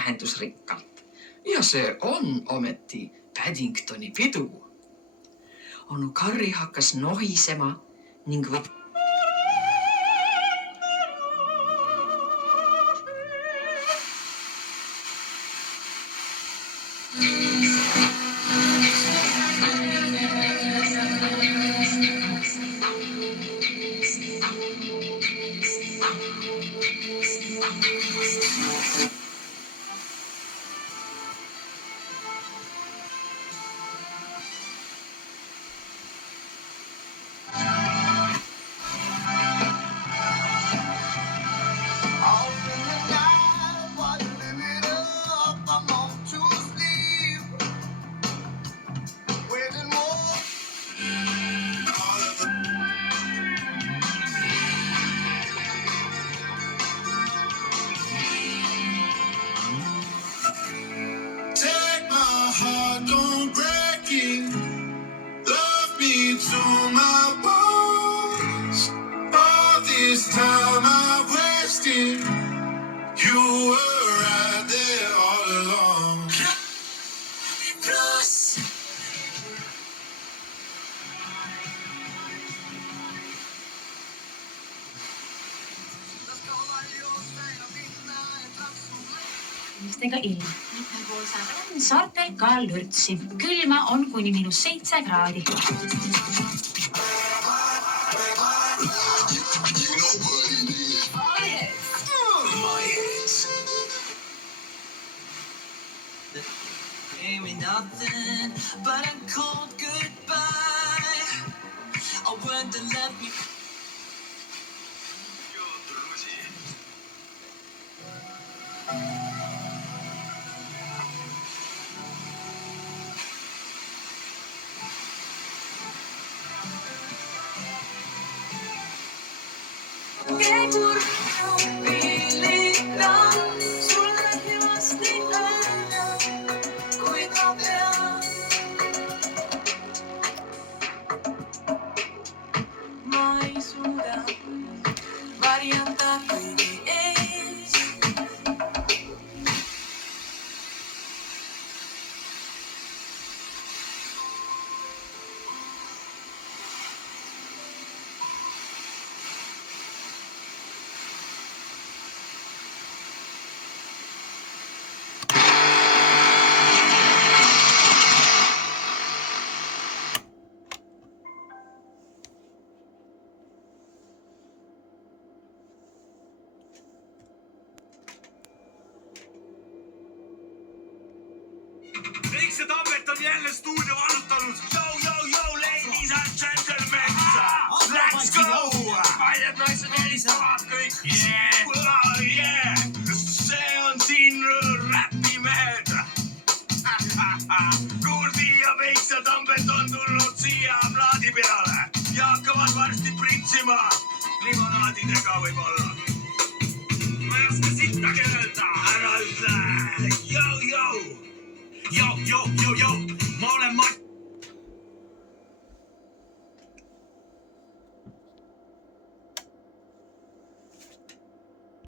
tähendusrikkalt. Ja see on ometi Paddingtoni pidu. Onu Karri hakkas nohisema ning Don't break it. Love me to my bones. All this time I wasted. You were right there all along. Plus. Ilm. Mitmel saarel on saartel ka lürtsi. Külma on kuni -7 kraadi. Ain't me nothing but a cold goodbye. I went to let me. Miks see Tambet on jälle stuudio valutanud? Yo, ladies and gentlemen. Let's go! Paljad naised helistavad kõik. Yeah. See on siin räpimehed. Kurdi ja Miks ja Tambet on tulnud siia plaadi peale. Ja hakkavad varsti pritsima. Limonaadidega võib-olla. Ma ei oska sittagi öelda. Ära ütle. Yo. Ma olen Mart